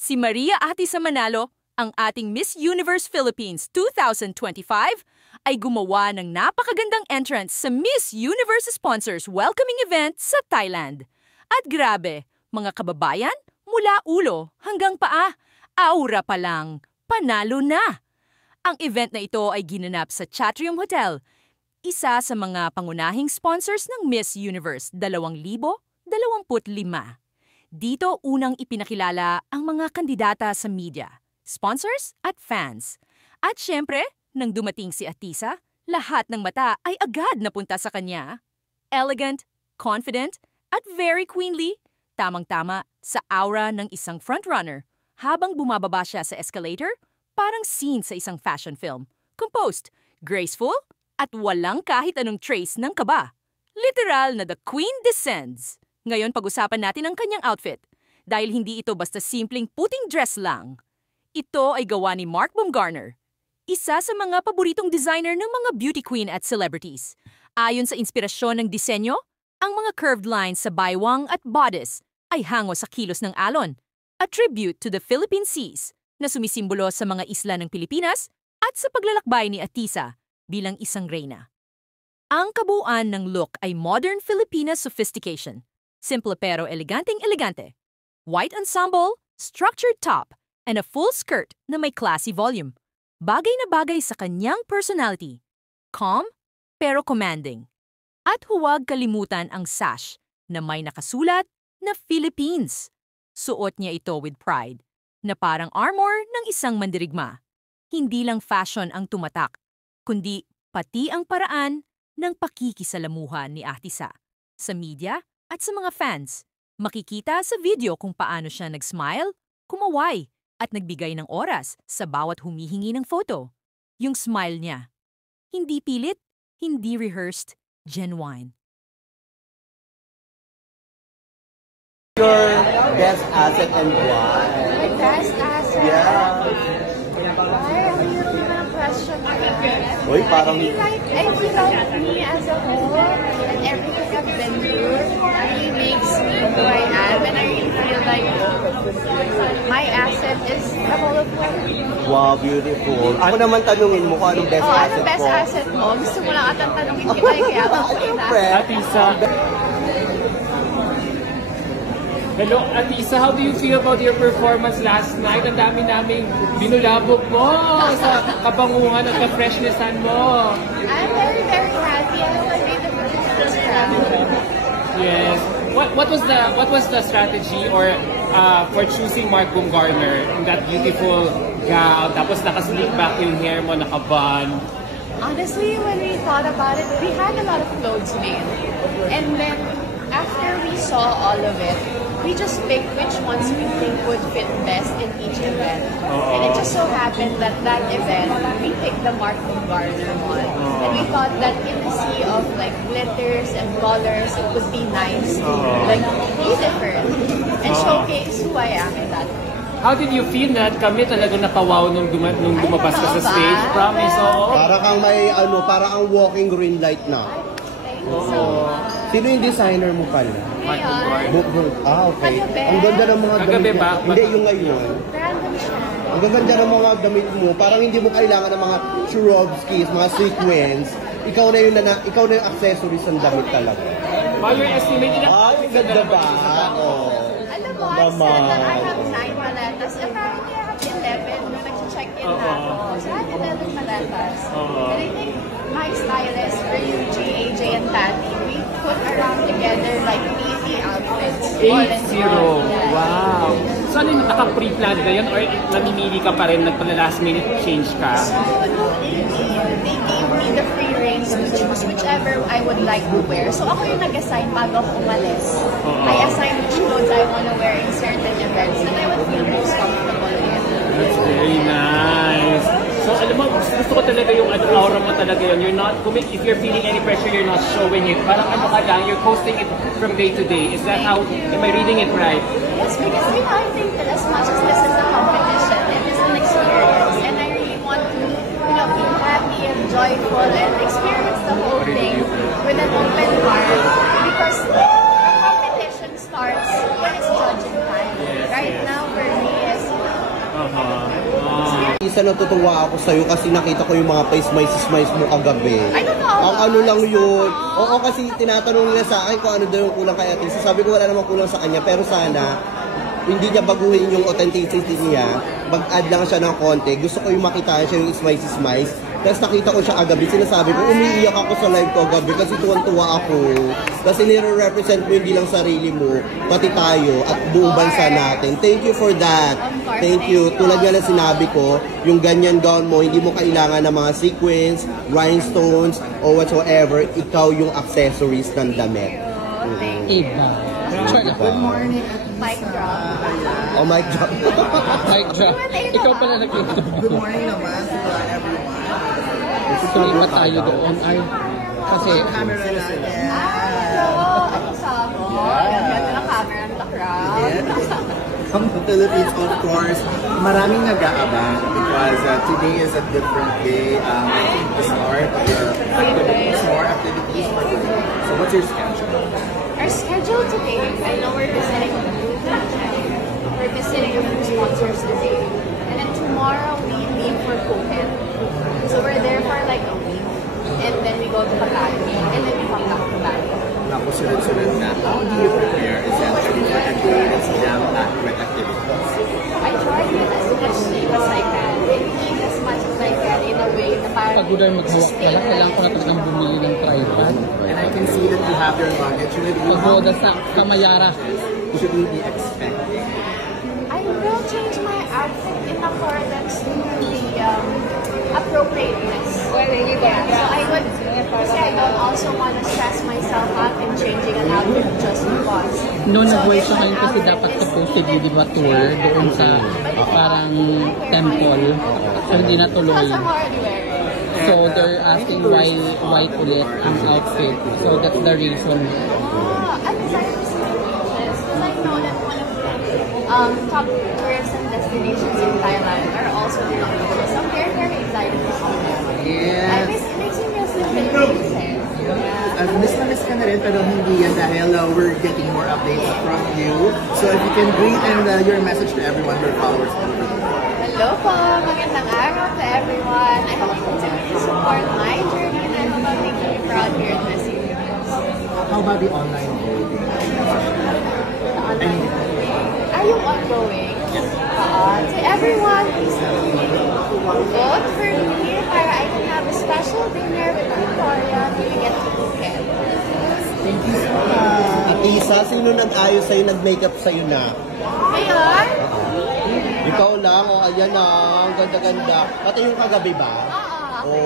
Si Maria Atisa Manalo, ang ating Miss Universe Philippines 2025, ay gumawa ng napakagandang entrance sa Miss Universe Sponsors Welcoming Event sa Thailand. At grabe, mga kababayan, mula ulo hanggang paa, aura pa lang, panalo na! Ang event na ito ay ginanap sa Chatrium Hotel, isa sa mga pangunahing sponsors ng Miss Universe 2025. Dito unang ipinakilala ang mga kandidata sa media, sponsors at fans. At syempre, nang dumating si Atisa, lahat ng mata ay agad napunta sa kanya. Elegant, confident, at very queenly, tamang-tama sa aura ng isang frontrunner. Habang bumababa siya sa escalator, parang scene sa isang fashion film. Composed, graceful, at walang kahit anong trace ng kaba. Literal na the queen descends. Ngayon pag-usapan natin ang kanyang outfit. Dahil hindi ito basta simpleng puting dress lang. Ito ay gawa ni Mark Baumgartner, isa sa mga paboritong designer ng mga beauty queen at celebrities. Ayon sa inspirasyon ng disenyo, ang mga curved lines sa baywang at bodice ay hango sa kilos ng alon, a tribute to the Philippine Seas na sumisimbolo sa mga isla ng Pilipinas at sa paglalakbay ni Atisa bilang isang reyna. Ang kabuuan ng look ay modern Filipina sophistication. Simple pero eleganteng-elegante. White ensemble, structured top, and a full skirt na may classy volume. Bagay na bagay sa kanyang personality. Calm, pero commanding. At huwag kalimutan ang sash na may nakasulat na Philippines. Suot niya ito with pride, na parang armor ng isang mandirigma. Hindi lang fashion ang tumatak, kundi pati ang paraan ng pakikisalamuha ni Atisa sa media at sa mga fans. Makikita sa video kung paano siya nag-smile, kumaway, at nagbigay ng oras sa bawat humihingi ng photo. Yung smile niya. Hindi pilit, hindi rehearsed, genuine. Your best asset and why? My best asset? Yeah. Why? Ang hirap naman ang question na yan. Uy, parang... I feel like me as a whole and everything I've been through really makes me who I am, and I really feel like my asset is the whole of me. Wow, beautiful. Ako naman tanungin mo kung anong best asset Anong best ko. asset mo? Gusto mo lang atang tanungin kita kaya ako Siyempre. Atisa. Hello, Atisa, how do you feel about your performance last night? Ang dami naming binulabog mo sa kabanguhan at ka-freshnessan mo. I'm very, very happy. I know I made the first round. Yes. What was the strategy or for choosing Mark Baumgartner in that beautiful gown, tapos naka-slick back yung hair mo, naka-bun? Honestly, when we thought about it, we had a lot of clothes made. And then, after we saw all of it, we just picked which ones we think would fit best in each event. And it just so happened that that event, we picked the Mark Baumgartner one. And we thought that in the sea of like glitters and colors, it would be nice to like be different and showcase who I am in that way. How did you feel that kami talagang napawaw nung lumabas ka sa stage? Promise, oo. Para kang may ano, para ang walking green light na. Sino yung designer mo pala? Okay. Ang ganda ng mga damit Kagabi niya. ba? Hindi, yung ngayon. Random siya. Ang ganda ng mga damit mo. Parang hindi mo kailangan ng mga Swarovskis, mga sequins. Ikaw na yung accessories ng damit talaga. By your estimate, Ay, ganda ba? Oh. Alam mo, I said that I have 9 maletas. Apparently, I have 11 nung nag-check-in na ako. So, I have 11 maletas. And I think my stylist, for you, AJ and Tati, we put around together like 80 outfits. 8-0. Wow. So, ano yung naka-pre-plan ba yun? Or namimili ka pa rin, nagpala-last minute change ka? So, they gave me the free reign to choose whichever I would like to wear. So, ako yung nag-assign bago ako umalis. I assigned which clothes I want to wear in certain events that I would feel most comfortable in. That's very nice. So, alam mo, gusto ko talaga yung aura mo talaga yun. You're not, if you're feeling any pressure, you're not showing it. Parang ano ka lang, you're posting it from day to day. Is that how, am I reading it right? Yes, because I think that as much as this is a competition, it is an experience. And I really want to, be happy and joyful and experience the whole thing with an open heart. Because the competition starts when it's judging time. Right now, for me, is Isa natutuwa ako sa'yo kasi nakita ko yung mga pa-smice mo kagabi. I don't know. Ang ano lang yun. Oo, kasi tinatanong nila sa akin kung ano daw yung kulang kay Ate. Sabi ko wala namang kulang sa kanya, pero sana hindi niya baguhin yung authenticity niya. Mag-add lang siya ng konti. Gusto ko yung makita siya yung smice. Tapos nakita ko siya agabi, sinasabi ko, umiiyak ako sa live ko agabi kasi tuwan-tuwa ako. Kasi nire-represent mo hindi lang sarili mo, pati tayo at buong bansa natin. Thank you for that. Thank you. Tulad nga na sinabi ko, yung ganyan gown mo, hindi mo kailangan ng mga sequins, rhinestones, or whatsoever. Ikaw yung accessories ng damit. Iba. Good morning. Mic drop. Oh my God. Mic drop. Ikaw pala nag-ito. Good morning naman to everyone. Tuloy pa tayo doon ay kasi Hello! Ano sa ako? Ganda ng camera ng crowd. From the Philippines, of course, maraming nag-aabang because today is a different day. I think the start of your activities, more activities for today. So what's your schedule? Our schedule today, I know we're visiting a few sponsors today. And then tomorrow we leave for Phuket. So we're there for like a week. And then we go to Makati. And then we come back to Bali. Naku, sunod-sunod na. How do you prepare essentially for a day that's jam-packed with activities? I try to get as much sleep as I can. And eat as much as I can in a way na parang pagod ay maghawak pala, kailangan ko na talagang bumili ng tripod. And I can see that you have your luggage with you. Pagoda sa Kamayara. Should we be expecting? I will change my outfit in accordance to the appropriateness. Yeah, so I would, kasi I don't also want to stress myself out in changing an outfit just because. No, So nag-voice if siya an ngayon kasi outfit dapat is- supposedly, di ba, tour doon sa parang temple. So, hindi natuloy. Because I'm already wearing. So, they're asking why white ulit ang outfit. So, that's the reason. I'm excited to see the beaches because I know that one of the top tourism destinations in Thailand are also the beaches. So I'm very, very excited to see them. Yes. It makes me miss the Philippines. Yeah. Miss na miss ka na rin, pero hindi yan dahil we're getting more updates from you. So if you can greet and your message to everyone, your followers. Hello po! Magandang araw to everyone. I hope you continue to support my journey and about making me proud here at Miss Universe. How about the online voting? The online are you ongoing? To everyone, please vote for me para I can have a special dinner with Victoria when we get to Phuket. Thank you so much. At Isa, sino nag-ayos sa'yo, nag-makeup sa'yo na? Ngayon, Ikaw lang, o ayan na, ang ganda-ganda. Pati yung kagabi ba? Oo,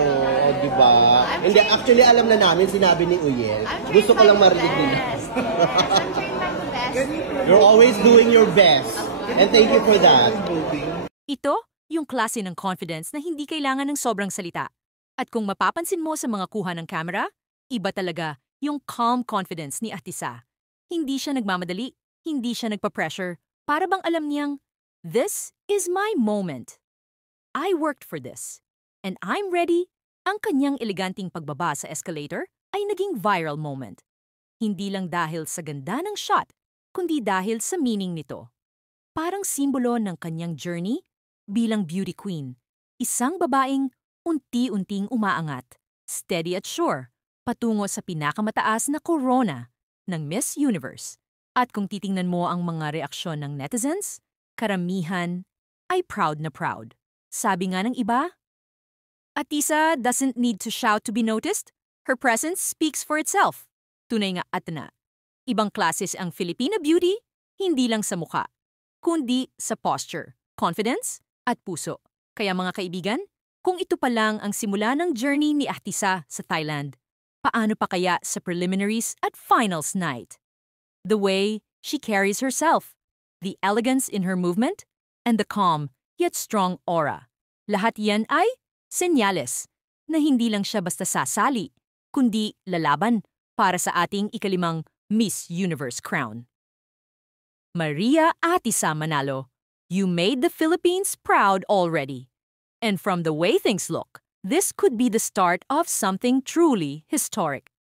di ba? I'm Hindi, trained- actually alam na namin, sinabi ni Uyel. I'm trained Gusto ko by lang the marinig nila. best. Yes, I'm trained by the best. You're always doing your best. And thank you for that. Ito, yung klase ng confidence na hindi kailangan ng sobrang salita. At kung mapapansin mo sa mga kuha ng camera, iba talaga yung calm confidence ni Atisa. Hindi siya nagmamadali, hindi siya nagpa-pressure, para bang alam niyang, this is my moment. I worked for this. And I'm ready. Ang kanyang eleganting pagbaba sa escalator ay naging viral moment. Hindi lang dahil sa ganda ng shot, kundi dahil sa meaning nito. Parang simbolo ng kanyang journey bilang beauty queen. Isang babaeng unti-unting umaangat, steady at sure, patungo sa pinakamataas na corona ng Miss Universe. At kung titingnan mo ang mga reaksyon ng netizens, karamihan ay proud na proud. Sabi nga ng iba, Atisa doesn't need to shout to be noticed. Her presence speaks for itself. Tunay nga at na. Ibang klases ang Filipina beauty, hindi lang sa mukha, kundi sa posture, confidence, at puso. Kaya mga kaibigan, kung ito pa lang ang simula ng journey ni Atisa sa Thailand, paano pa kaya sa preliminaries at finals night? The way she carries herself, the elegance in her movement, and the calm yet strong aura. Lahat yan ay senyales na hindi lang siya basta sasali, kundi lalaban para sa ating ikalimang Miss Universe crown. Maria Atisa Manalo, you made the Philippines proud already. And from the way things look, this could be the start of something truly historic.